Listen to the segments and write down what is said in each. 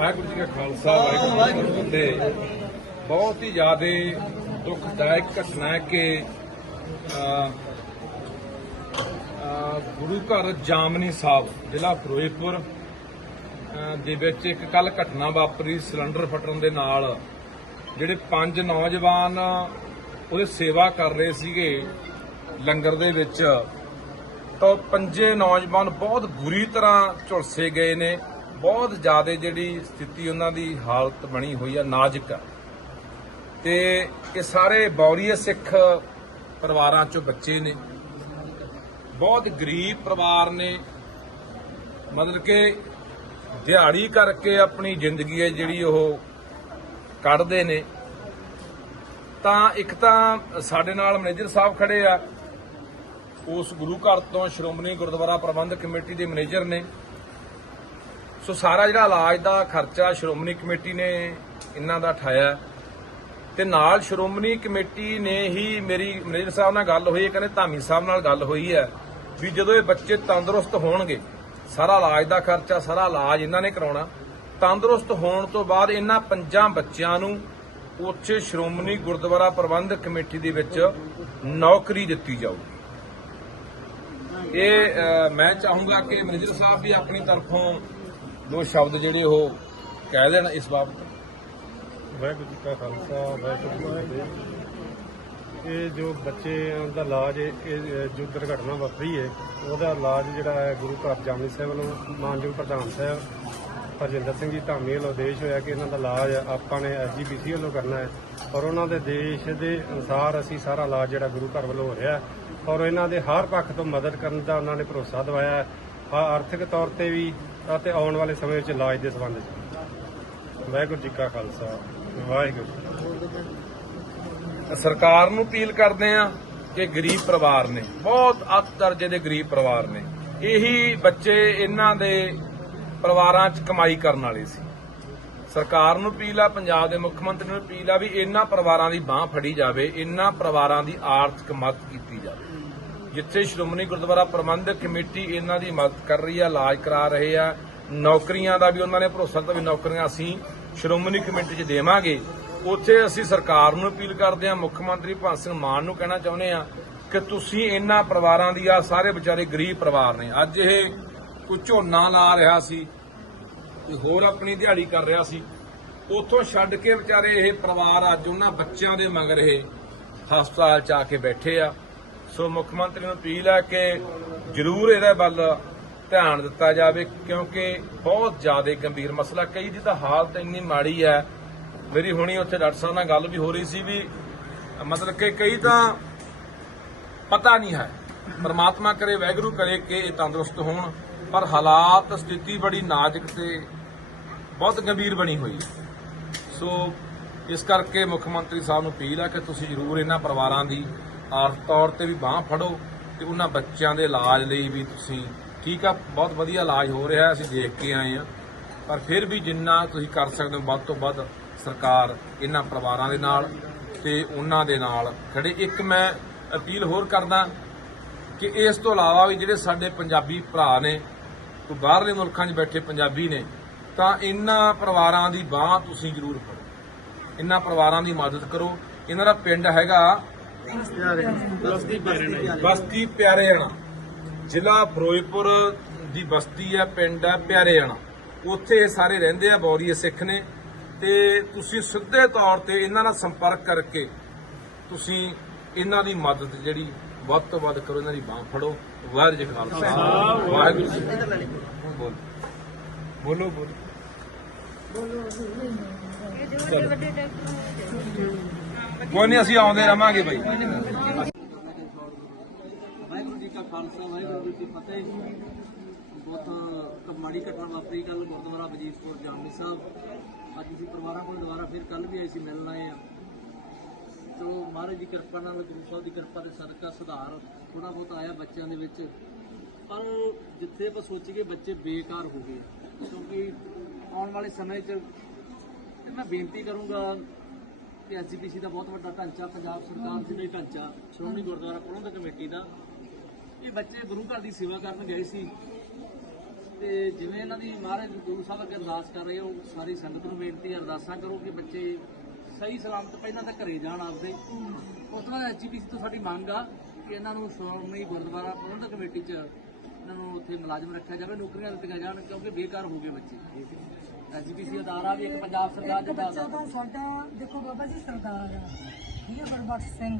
ਵਾਹਿਗੁਰੂ ਜੀ ਕਾ ਖਾਲਸਾ, ਵਾਹਿਗੁਰੂ ਜੀ ਕੀ ਫਤਿਹ। ਬਹੁਤ ਹੀ ਜ਼ਿਆਦਾ ਦੁਖਦਾਇਕ ਘਟਨਾ ਹੈ ਕਿ ਗੁਰੂ ਘਰ ਜਾਮਨੀ ਸਾਹਿਬ, ਜ਼ਿਲ੍ਹਾ ਫਿਰੋਜ਼ਪੁਰ ਦੇ ਵਿੱਚ ਇੱਕ ਕੱਲ ਘਟਨਾ ਵਾਪਰੀ ਸਿਲੰਡਰ ਫਟਣ ਦੇ ਨਾਲ, ਜਿਹੜੇ ਪੰਜ ਨੌਜਵਾਨ ਉਹਦੇ ਸੇਵਾ ਕਰ ਰਹੇ ਸੀਗੇ ਲੰਗਰ ਦੇ ਵਿੱਚ। ਤਾਂ ਪੰਜੇ ਨੌਜਵਾਨ ਬਹੁਤ ਬੁਰੀ ਤਰ੍ਹਾਂ ਝੁਲਸੇ ਗਏ ਨੇ। ਬਹੁਤ ਜ਼ਿਆਦਾ ਜਿਹੜੀ ਸਥਿਤੀ ਉਹਨਾਂ ਦੀ ਹਾਲਤ ਬਣੀ ਹੋਈ ਆ, ਨਾਜ਼ੁਕ ਆ। ਤੇ ਇਹ ਸਾਰੇ ਬੌਰੀਏ ਸਿੱਖ ਪਰਿਵਾਰਾਂ ਚੋਂ ਬੱਚੇ ਨੇ। ਬਹੁਤ ਗਰੀਬ ਪਰਿਵਾਰ ਨੇ। ਮਤਲਬ ਕਿ ਦਿਹਾੜੀ ਕਰਕੇ ਆਪਣੀ ਜ਼ਿੰਦਗੀ ਹੈ ਜਿਹੜੀ ਉਹ ਕੱਢਦੇ ਨੇ। ਤਾਂ ਇੱਕ ਤਾਂ ਸਾਡੇ ਨਾਲ ਮੈਨੇਜਰ ਸਾਹਿਬ ਖੜੇ ਆ। ਉਸ ਗੁਰੂ ਘਰ ਤੋਂ ਸ਼੍ਰੋਮਣੀ ਗੁਰਦੁਆਰਾ ਪ੍ਰਬੰਧਕ ਕਮੇਟੀ ਦੇ ਮੈਨੇਜਰ ਨੇ। ਸੋ ਸਾਰਾ ਜਿਹੜਾ ਇਲਾਜ ਦਾ ਖਰਚਾ ਸ਼੍ਰੋਮਣੀ ਕਮੇਟੀ ਨੇ ਇਹਨਾਂ ਦਾ ਠਾਇਆ ਤੇ ਨਾਲ ਸ਼੍ਰੋਮਣੀ ਕਮੇਟੀ ਨੇ ਹੀ ਮੇਰੀ ਮੈਨੇਜਰ ਸਾਹਿਬ ਨਾਲ ਗੱਲ ਹੋਈ ਹੈ, ਕਹਿੰਦੇ ਧਾਮੀ ਸਾਹਿਬ ਨਾਲ ਗੱਲ ਹੋਈ ਹੈ ਵੀ ਜਦੋਂ ਇਹ ਬੱਚੇ ਤੰਦਰੁਸਤ ਹੋਣਗੇ, ਸਾਰਾ ਇਲਾਜ ਦਾ ਖਰਚਾ, ਸਾਰਾ ਇਲਾਜ ਇਹਨਾਂ ਨੇ ਕਰਾਉਣਾ। ਤੰਦਰੁਸਤ ਹੋਣ ਤੋਂ ਬਾਅਦ ਇਹਨਾਂ ਪੰਜਾਂ ਬੱਚਿਆਂ ਨੂੰ ਉੱਥੇ ਸ਼੍ਰੋਮਣੀ ਗੁਰਦੁਆਰਾ ਪ੍ਰਬੰਧਕ ਕਮੇਟੀ ਦੇ ਵਿੱਚ ਨੌਕਰੀ ਦਿੱਤੀ ਜਾਊਗੀ। ਇਹ ਮੈਂ ਚਾਹੂੰਗਾ ਕਿ ਮੈਨੇਜਰ ਸਾਹਿਬ ਵੀ ਆਪਣੀ ਤਰਫੋਂ ਦੋ ਸ਼ਬਦ ਜਿਹੜੇ ਉਹ ਕਹਿ ਦੇਣ ਇਸ ਬਾਬਤ। ਵਾਹਿਗੁਰੂ ਜੀ ਕਾ ਖਾਲਸਾ, ਵਾਹਿਗੁਰੂ ਜੀ ਕੀ ਫਤਿਹ। ਇਹ ਜੋ ਬੱਚੇ ਦਾ ਇਲਾਜ ਇਹ ਜੋ ਦੁਰਘਟਨਾ ਵਾਪਰੀ ਹੈ ਉਹਦਾ ਇਲਾਜ ਜਿਹੜਾ ਹੈ ਗੁਰੂ ਘਰ ਜਾਮਨੀ ਸਾਹਿਬ ਵੱਲੋਂ ਮਾਨਯੋਗ ਪ੍ਰਧਾਨ ਸਾਹਿਬ ਹਰਜਿੰਦਰ ਸਿੰਘ ਜੀ ਧਾਮੀ ਵੱਲੋਂ ਆਦੇਸ਼ ਹੋਇਆ ਕਿ ਇਹਨਾਂ ਦਾ ਇਲਾਜ ਆਪਾਂ ਨੇ ਐਸਜੀਪੀਸੀ ਵੱਲੋਂ ਕਰਨਾ ਹੈ। ਔਰ ਉਹਨਾਂ ਦੇ ਦੇਸ਼ ਦੇ ਅਨੁਸਾਰ ਅਸੀਂ ਸਾਰਾ ਇਲਾਜ ਜਿਹੜਾ ਗੁਰੂ ਘਰ ਵੱਲੋਂ ਹੋ ਰਿਹਾ ਔਰ ਇਹਨਾਂ ਦੇ ਹਰ ਪੱਖ ਤੋਂ ਮਦਦ ਕਰਨ ਦਾ ਉਹਨਾਂ ਨੇ ਭਰੋਸਾ ਦਵਾਇਆ ਹੈ। ਆ ਆਰਥਿਕ ਤੌਰ ਤੇ ਵੀ ਅਤੇ ਆਉਣ ਵਾਲੇ ਸਮੇਂ ਵਿੱਚ ਇਲਾਜ ਦੇ ਸੰਬੰਧ ਵਿੱਚ। ਵਾਹਿਗੁਰੂ ਜੀ ਕਾ ਖਾਲਸਾ, ਵਾਹਿਗੁਰੂ ਸਰਕਾਰ ਨੂੰ ਅਪੀਲ ਕਰਦੇ ਆ ਕਿ ਗਰੀਬ ਪਰਿਵਾਰ ਨੇ, ਬਹੁਤ ਅੱਤ ਦਰਜੇ ਦੇ ਗਰੀਬ ਪਰਿਵਾਰ ਨੇ, ਇਹੀ ਬੱਚੇ ਇਹਨਾਂ ਦੇ ਪਰਿਵਾਰਾਂ 'ਚ ਕਮਾਈ ਕਰਨ ਵਾਲੇ ਸੀ। ਸਰਕਾਰ ਨੂੰ ਅਪੀਲ ਆ, ਪੰਜਾਬ ਦੇ ਮੁੱਖ ਮੰਤਰੀ ਨੂੰ ਅਪੀਲ ਆ ਵੀ ਇਹਨਾਂ ਪਰਿਵਾਰਾਂ ਦੀ ਬਾਹ ਫੜੀ ਜਾਵੇ, ਇਹਨਾਂ ਪਰਿਵਾਰਾਂ ਦੀ ਆਰਥਿਕ ਮਦਦ ਕੀਤੀ ਜਾਵੇ। ਜਿੱਥੇ ਸ਼੍ਰੋਮਣੀ ਗੁਰਦੁਆਰਾ ਪ੍ਰਬੰਧਕ ਕਮੇਟੀ ਇਹਨਾਂ ਦੀ ਮਦਦ ਕਰ ਰਹੀ ਆ, ਇਲਾਜ ਕਰਾ ਰਹੇ ਆ, ਨੌਕਰੀਆਂ ਦਾ ਵੀ ਉਹਨਾਂ ਨੇ ਭਰੋਸਾ ਦਿੱਤਾ ਵੀ ਨੌਕਰੀਆਂ ਅਸੀਂ ਸ਼੍ਰੋਮਣੀ ਕਮੇਟੀ 'ਚ ਦੇਵਾਂਗੇ। ਉੱਥੇ ਅਸੀਂ ਸਰਕਾਰ ਨੂੰ ਅਪੀਲ ਕਰਦੇ ਆ, ਮੁੱਖ ਮੰਤਰੀ ਭਗਵੰਤ ਸਿੰਘ ਮਾਨ ਨੂੰ ਕਹਿਣਾ ਚਾਹੁੰਦੇ ਆ ਕਿ ਤੁਸੀਂ ਇਹਨਾਂ ਪਰਿਵਾਰਾਂ ਦੀ ਆ, ਸਾਰੇ ਵਿਚਾਰੇ ਗਰੀਬ ਪਰਿਵਾਰ ਨੇ। ਅੱਜ ਇਹ ਕੋਈ ਝੋਨਾ ਲਾ ਰਿਹਾ ਸੀ ਕੋਈ ਹੋਰ ਆਪਣੀ ਦਿਹਾੜੀ ਕਰ ਰਿਹਾ ਸੀ। ਉਥੋਂ ਛੱਡ ਕੇ ਵਿਚਾਰੇ ਇਹ ਪਰਿਵਾਰ ਅੱਜ ਉਹਨਾਂ ਬੱਚਿਆਂ ਦੇ ਮਗਰ ਇਹ ਹਸਪਤਾਲ ਚ ਆ ਕੇ ਬੈਠੇ ਆ। ਸੋ ਮੁੱਖ ਮੰਤਰੀ ਨੂੰ ਅਪੀਲ ਹੈ ਕਿ ਜ਼ਰੂਰ ਇਹਦੇ ਵੱਲ ਧਿਆਨ ਦਿੱਤਾ ਜਾਵੇ, ਕਿਉਂਕਿ ਬਹੁਤ ਜ਼ਿਆਦਾ ਗੰਭੀਰ ਮਸਲਾ। ਕਈ ਦੀ ਤਾਂ ਹਾਲਤ ਇੰਨੀ ਮਾੜੀ ਹੈ, ਮੇਰੀ ਹੁਣੀ ਉੱਥੇ ਡਾਕਟਰ ਸਾਹਿਬ ਨਾਲ ਗੱਲ ਵੀ ਹੋ ਰਹੀ ਸੀ ਵੀ ਮਤਲਬ ਕਿ ਕਈ ਤਾਂ ਪਤਾ ਨਹੀਂ ਹੈ, ਪਰਮਾਤਮਾ ਕਰੇ ਵੈਗਰੂ ਕਰੇ ਕਿ ਇਹ ਤੰਦਰੁਸਤ ਹੋਣ, ਪਰ ਹਾਲਾਤ, ਸਥਿਤੀ ਬੜੀ ਨਾਜ਼ੁਕ ਤੇ ਬਹੁਤ ਗੰਭੀਰ ਬਣੀ ਹੋਈ ਹੈ। ਸੋ ਇਸ ਕਰਕੇ ਮੁੱਖ ਮੰਤਰੀ ਸਾਹਿਬ ਨੂੰ ਅਪੀਲ ਆ ਕਿ ਤੁਸੀਂ ਜ਼ਰੂਰ ਇਹਨਾਂ ਪਰਿਵਾਰਾਂ ਦੀ ਆਰਥਿਕ ਤੌਰ ਤੇ ਵੀ ਬਾਹ ਫੜੋ ਤੇ ਉਹਨਾਂ ਬੱਚਿਆਂ ਦੇ ਇਲਾਜ ਲਈ ਵੀ ਤੁਸੀਂ ਠੀਕ ਆ, ਬਹੁਤ ਵਧੀਆ ਇਲਾਜ ਹੋ ਰਿਹਾ, ਅਸੀਂ ਦੇਖ ਕੇ ਆਏ ਆ ਪਰ ਫਿਰ ਵੀ ਜਿੰਨਾ ਤੁਸੀਂ ਕਰ ਸਕਦੇ ਹੋ, ਵੱਧ ਤੋਂ ਵੱਧ ਸਰਕਾਰ ਇਹਨਾਂ ਪਰਿਵਾਰਾਂ ਦੇ ਨਾਲ ਤੇ ਉਹਨਾਂ ਦੇ ਨਾਲ ਖੜੇ। ਇੱਕ ਮੈਂ ਅਪੀਲ ਹੋਰ ਕਰਦਾ ਕਿ ਇਸ ਤੋਂ ਇਲਾਵਾ ਵੀ ਜਿਹੜੇ ਸਾਡੇ ਪੰਜਾਬੀ ਭਰਾ ਨੇ, ਕੋਈ ਬਾਹਰਲੇ ਮੁਲਕਾਂ 'ਚ ਬੈਠੇ ਪੰਜਾਬੀ ਨੇ, ਤਾਂ ਇਹਨਾਂ ਪਰਿਵਾਰਾਂ ਦੀ ਬਾਹ ਤੁਸੀਂ ਜ਼ਰੂਰ ਫੜੋ। ਇਹਨਾਂ ਪਰਿਵਾਰਾਂ ਦੀ ਮਦਦ ਕਰੋ। ਇਹਨਾਂ ਦਾ ਪਿੰਡ ਹੈਗਾ ਬਸਤੀ ਪਿਆਰੇਆਣਾ ਜ਼ਿਲ੍ਹਾ ਫਿਰੋਜ਼ਪੁਰ ਦੀ ਬਸਤੀ ਹੈ ਪਿੰਡ ਹੈ ਪਿਆਰੇਆਣਾ ਉੱਥੇ ਇਹ ਸਾਰੇ ਰਹਿੰਦੇ ਆ ਬੌਰੀਏ ਸਿੱਖ ਨੇ। ਤੇ ਤੁਸੀਂ ਸਿੱਧੇ ਤੌਰ ਤੇ ਇਹਨਾਂ ਨਾਲ ਸੰਪਰਕ ਕਰਕੇ ਤੁਸੀਂ ਇਹਨਾਂ ਦੀ ਮਦਦ ਜਿਹੜੀ ਵੱਧ ਤੋਂ ਵੱਧ ਕਰੋ ਇਹਨਾਂ ਦੀ ਬਾਹ ਫੜੋ। ਵਾਹਿਗੁਰੂ ਜੀ ਕਾ ਖਾਲਸਾ। ਵਾਹਿਗੁਰੂ ਜੀ ਕੀ ਫਤਿਹ। ਬੋਲੋ। ਬੋਲੋ ਬੋਲੋ। ਕੋਈ ਨਹੀਂ, ਅਸੀਂ ਆਉਂਦੇ ਰਵਾਂਗੇ ਬਾਈ। ਵਾਹਿਗੁਰੂ ਜੀ ਕਾ ਖਾਲਸਾ, ਵਾਹਿਗੁਰੂ ਜੀ ਕੀ ਫਤਿਹ। ਬਹੁਤ ਮਾੜੀ ਘਟਨਾ ਵਾਪਰੀ ਕੱਲ ਗੁਰਦੁਆਰਾ ਬਜੀਤਪੁਰ ਜਾਮਨੀ ਸਾਹਿਬ। ਅੱਜ ਅਸੀਂ ਪਰਿਵਾਰਾਂ ਕੋਲ ਦੁਬਾਰਾ ਫਿਰ ਕੱਲ ਵੀ ਆਏ ਸੀ, ਮਿਲਣ ਆਏ ਆ ਚਲੋ, ਮਹਾਰਾਜ ਦੀ ਕਿਰਪਾ ਨਾਲ, ਗੁਰੂ ਸਾਹਿਬ ਦੀ ਕਿਰਪਾ ਦੇ ਸਦਕਾ ਸੁਧਾਰ ਥੋੜਾ ਬਹੁਤ ਆਇਆ ਬੱਚਿਆਂ ਦੇ ਵਿੱਚ। ਪਰ ਜਿੱਥੇ ਆਪਾਂ ਸੋਚੀਏ ਬੱਚੇ ਬੇਕਾਰ ਹੋ ਗਏ। ਕਿਉਂਕਿ ਆਉਣ ਵਾਲੇ ਸਮੇਂ 'ਚ ਮੈਂ ਬੇਨਤੀ ਕਰੂੰਗਾ ਕਿ ਐਸਜੀਪੀਸੀ ਦਾ ਬਹੁਤ ਵੱਡਾ ਢਾਂਚਾ, ਪੰਜਾਬ ਸਰਕਾਰ ਦੀ ਵੀ ਢਾਂਚਾ, ਸ਼੍ਰੋਮਣੀ ਗੁਰਦੁਆਰਾ ਪ੍ਰਬੰਧਕ ਕਮੇਟੀ ਦਾ। ਇਹ ਬੱਚੇ ਗੁਰੂ ਘਰ ਦੀ ਸੇਵਾ ਕਰਨ ਗਏ ਸੀ। ਤੇ ਜਿਵੇਂ ਇਹਨਾਂ ਦੀ ਮਹਾਰਾਜ ਗੁਰੂ ਸਾਹਿਬ ਅੱਗੇ ਅਰਦਾਸ ਕਰ ਰਹੇ ਹੋ ਸਾਰੀ ਸੰਗਤ ਨੂੰ ਬੇਨਤੀ ਅਰਦਾਸਾਂ ਕਰੋ ਕਿ ਬੱਚੇ ਸਹੀ ਸਲਾਮਤ ਪਹਿਲਾਂ ਤਾਂ ਘਰੇ ਜਾਣ ਆਪਦੇ। ਉਸ ਤੋਂ ਬਾਅਦ ਐਚਪੀਸੀ ਤੋਂ ਸਾਡੀ ਮੰਗ ਆ ਕਿ ਇਹਨਾਂ ਨੂੰ ਸ਼੍ਰੋਮਣੀ ਗੁਰਦੁਆਰਾ ਪ੍ਰਬੰਧਕ ਕਮੇਟੀ 'ਚ ਇਹਨਾਂ ਨੂੰ ਉੱਥੇ ਮੁਲਾਜ਼ਮ ਰੱਖਿਆ ਜਾਵੇ, ਨੌਕਰੀਆਂ ਦਿੱਤੀਆਂ ਜਾਣ, ਕਿਉਂਕਿ ਬੇਕਾਰ ਹੋ ਗਏ ਬੱਚੇ। ਐਚਪੀਸੀ ਅਦਾਰਾ ਵੀ ਇੱਕ ਪੰਜਾਬ ਸਰਕਾਰ ਦਾ ਬੱਚਾ ਤਾਂ ਸਾਡਾ ਦੇਖੋ ਬਾਬਾ ਜੀ ਸਰਦਾਰ ਆ ਠੀਕ ਹੈ ਗੁਰਬਖਸ਼ ਸਿੰਘ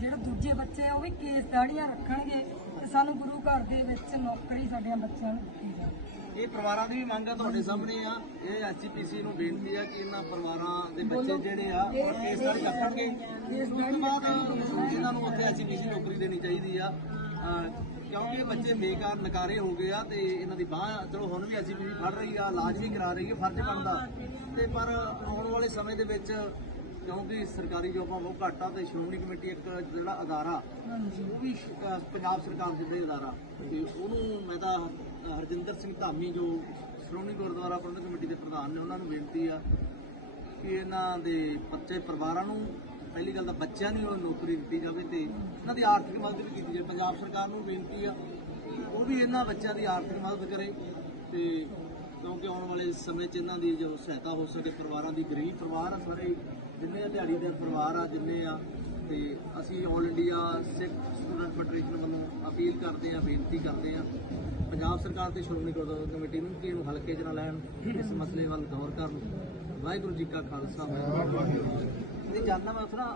ਜਿਹੜੇ ਦੂਜੇ ਬੱਚੇ ਆ ਉਹ ਵੀ ਕੇਸ ਦਾੜੀਆਂ ਰੱਖਣਗੇ ਤੇ ਸਾਨੂੰ ਗੁਰੂ ਘਰ ਦੇ ਵਿੱਚ ਨੌਕਰੀ ਸਾਡਿਆਂ ਬੱਚਿਆਂ ਨੂੰ ਦਿੱਤੀ ਜਾਵੇ ਇਹ ਪਰਿਵਾਰਾਂ ਦੀ ਵੀ ਮੰਗ ਆ ਤੁਹਾਡੇ ਸਾਹਮਣੇ ਆ। ਇਹ ਐਚਪੀਸੀ ਨੂੰ ਬੇਨਤੀ ਆ ਕਿ ਇਹਨਾਂ ਪਰਿਵਾਰਾਂ ਦੇ ਬੱਚੇ ਜਿਹੜੇ ਆ ਉਹ ਕੇਸ ਨਾਲ ਰੱਖਣਗੇ। ਉਸ ਤੋਂ ਬਾਅਦ ਇਹਨਾਂ ਨੂੰ ਉੱਥੇ ਐਚਪੀਸੀ ਨੌਕਰੀ ਦੇਣੀ ਚਾਹੀਦੀ ਆ। ਕਿਉਂਕਿ ਬੱਚੇ ਬੇਕਾਰ ਨਕਾਰੇ ਹੋ ਗਏ ਆ ਤੇ ਇਹਨਾਂ ਦੀ ਬਾਹ ਚਲੋ ਹੁਣ ਵੀ ਐਚਪੀਸੀ ਫੜ ਰਹੀ ਆ ਇਲਾਜ ਵੀ ਕਰਾ ਰਹੀ ਹੈ ਫਰਜ਼ ਬਣਦਾ। ਤੇ ਪਰ ਆਉਣ ਵਾਲੇ ਸਮੇਂ ਦੇ ਵਿੱਚ ਕਿਉਂਕਿ ਸਰਕਾਰੀ ਜੋਬਾਂ ਬਹੁਤ ਘੱਟ ਆ ਤੇ ਸ਼੍ਰੋਮਣੀ ਕਮੇਟੀ ਇੱਕ ਜਿਹੜਾ ਅਦਾਰਾ ਉਹ ਵੀ ਪੰਜਾਬ ਸਰਕਾਰ ਦੇ ਅਦਾਰਾ ਤੇ ਉਹਨੂੰ ਮੈਂ ਤਾਂ ਹਰਜਿੰਦਰ ਸਿੰਘ ਧਾਮੀ ਜੋ ਸ਼੍ਰੋਮਣੀ ਗੁਰਦੁਆਰਾ ਪ੍ਰਬੰਧਕ ਕਮੇਟੀ ਦੇ ਪ੍ਰਧਾਨ ਨੇ ਉਹਨਾਂ ਨੂੰ ਬੇਨਤੀ ਆ ਕਿ ਇਹਨਾਂ ਦੇ ਬੱਚੇ ਪਰਿਵਾਰਾਂ ਨੂੰ ਪਹਿਲੀ ਗੱਲ ਤਾਂ ਬੱਚਿਆਂ ਨੂੰ ਨੌਕਰੀ ਦਿੱਤੀ ਜਾਵੇ ਤੇ ਇਹਨਾਂ ਦੀ ਆਰਥਿਕ ਮਦਦ ਵੀ ਕੀਤੀ ਜਾਵੇ। ਪੰਜਾਬ ਸਰਕਾਰ ਨੂੰ ਬੇਨਤੀ ਆ ਉਹ ਵੀ ਇਹਨਾਂ ਬੱਚਿਆਂ ਦੀ ਆਰਥਿਕ ਮਦਦ ਕਰੇ ਤੇ ਕਿਉਂਕਿ ਆਉਣ ਵਾਲੇ ਸਮੇਂ 'ਚ ਇਹਨਾਂ ਦੀ ਜੋ ਸਹਾਇਤਾ ਹੋ ਸਕੇ, ਪਰਿਵਾਰਾਂ ਦੀ, ਗਰੀਬ ਪਰਿਵਾਰ ਆ ਸਾਰੇ, ਜਿੰਨੇ ਆ ਦਿਹਾੜੀਦਾਰ ਪਰਿਵਾਰ ਆ, ਜਿੰਨੇ ਆ, ਤੇ ਅਸੀਂ all India Sikh student federation ਵੱਲੋਂ ਅਪੀਲ ਕਰਦੇ ਆ, ਬੇਨਤੀ ਕਰਦੇ ਆ। ਪੰਜਾਬ ਸਰਕਾਰ ਤੇ ਸ਼੍ਰੋਮਣੀ ਗੁਰਦੁਆਰਾ ਕਮੇਟੀ ਨੂੰ ਕਿ ਇਹਨੂੰ ਹਲਕੇ 'ਚ ਨਾ ਲੈਣ, ਇਸ ਮਸਲੇ ਵੱਲ ਗੌਰ ਕਰਨ। ਵਾਹਿਗੁਰੂ ਜੀ ਕਾ ਖਾਲਸਾ, ਵਾਹਿਗੁਰੂ ਜੀ ਕੀ ਫਤਿਹ। ਇਹ ਜਾਨਣਾ ਮੈਂ ਉੱਥੇ ਨਾ